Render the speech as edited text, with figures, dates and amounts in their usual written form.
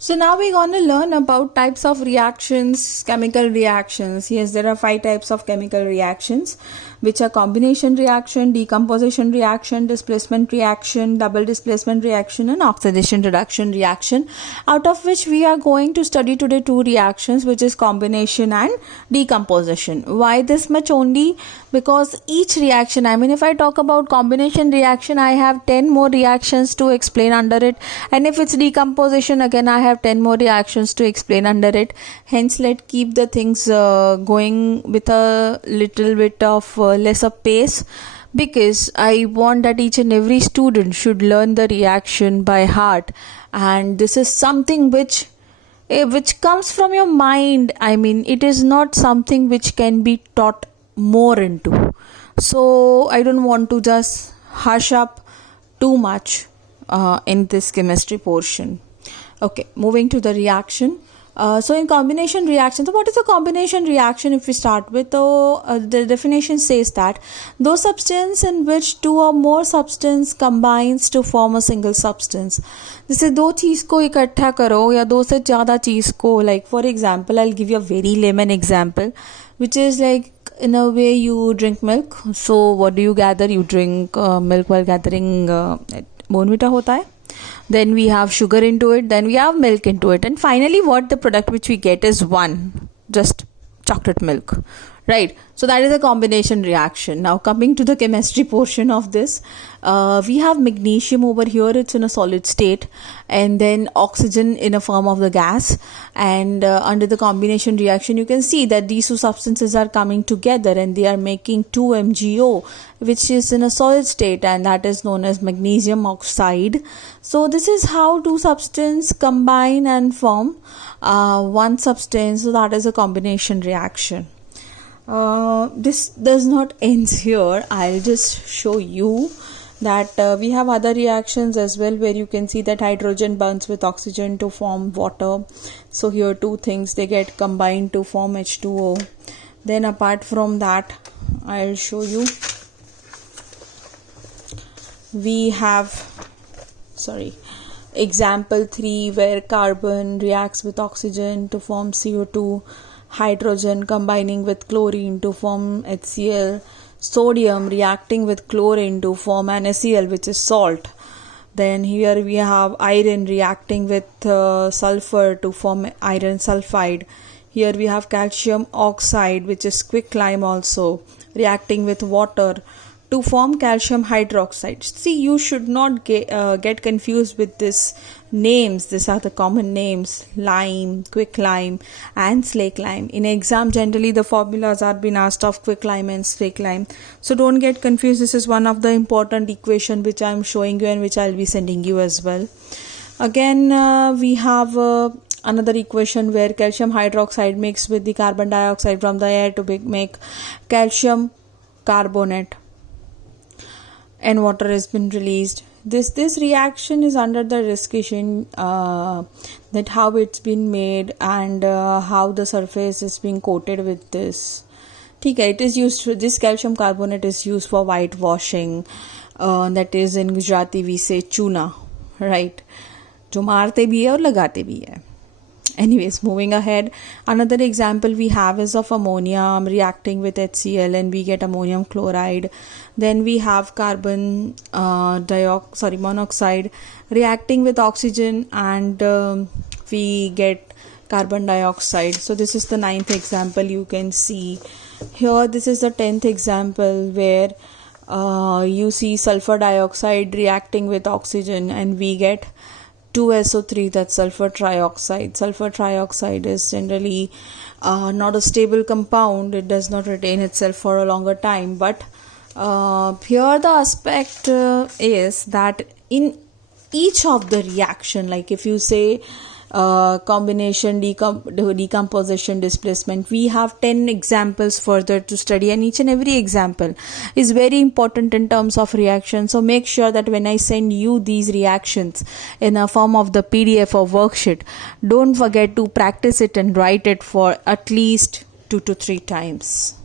So now we're going to learn about types of reactions, chemical reactions. Yes, there are 5 types of chemical reactions, which are combination reaction, decomposition reaction, displacement reaction, double displacement reaction, and oxidation reduction reaction, out of which we are going to study today 2 reactions, which is combination and decomposition. Why this much only? Because each reaction, if I talk about combination reaction, I have 10 more reactions to explain under it, and if it's decomposition, again I have 10 more reactions to explain under it. Hence, let's keep the things going with a little bit of lesser pace, because I want that each and every student should learn the reaction by heart, and this is something which comes from your mind. It is not something which can be taught more into. So I don't want to just hush up too much in this chemistry portion. Okay, moving to the reaction. So in combination reaction, so what is a combination reaction? If we start with the definition says that those substance in which 2 or more substance combines to form a single substance. जैसे 2 चीज़ को इकट्ठा करो या 2 से ज़्यादा चीज़ को, like for example, I'll give you a very layman example, which is like in a way you drink milk. So what do you gather? You drink milk while gathering Bournvita होता है. Then we have sugar into it, then we have milk into it, and finally what the product which we get is one, just chocolate milk, right? So that is a combination reaction. Now coming to the chemistry portion of this, we have magnesium over here, it's in a solid state, and then oxygen in a form of the gas, and under the combination reaction you can see that these 2 substances are coming together and they are making 2MgO, which is in a solid state, and that is known as magnesium oxide. So this is how 2 substances combine and form one substance. So that is a combination reaction. This does not end here. I'll just show you that we have other reactions as well, where you can see that hydrogen burns with oxygen to form water. So here 2 things, they get combined to form H2O. Then apart from that, I'll show you, we have example 3, where carbon reacts with oxygen to form CO2, hydrogen combining with chlorine to form HCl, sodium reacting with chlorine to form NaCl, which is salt. Then here we have iron reacting with sulfur to form iron sulfide. Here we have calcium oxide, which is quicklime, also reacting with water to form calcium hydroxide. See, you should not get confused with this names. These are the common names: lime, quicklime, and slake lime. In exam, generally the formulas are being asked of quicklime and slake lime. So don't get confused. This is one of the important equation which I am showing you and which I'll be sending you as well. Again, we have another equation where calcium hydroxide mixed with the carbon dioxide from the air to make calcium carbonate, and water has been released. This reaction is under the discussion that how it's been made and how the surface is being coated with this. Okay, it is used for this calcium carbonate is used for whitewashing. That is, in Gujarati we say chuna, right? जो मारते भी है और लगाते भी है. Anyways, moving ahead, another example we have is of ammonia reacting with HCl and we get ammonium chloride. Then we have carbon monoxide reacting with oxygen and we get carbon dioxide. So this is the 9th example you can see here. This is the 10th example where you see sulfur dioxide reacting with oxygen and we get 2SO3, that's sulfur trioxide. Sulfur trioxide is generally not a stable compound. It does not retain itself for a longer time. But here the aspect is that in each of the reaction, like if you say combination, decomposition, displacement, we have 10 examples further to study, and each and every example is very important in terms of reaction. So make sure that when I send you these reactions in a form of the PDF or worksheet, don't forget to practice it and write it for at least 2 to 3 times.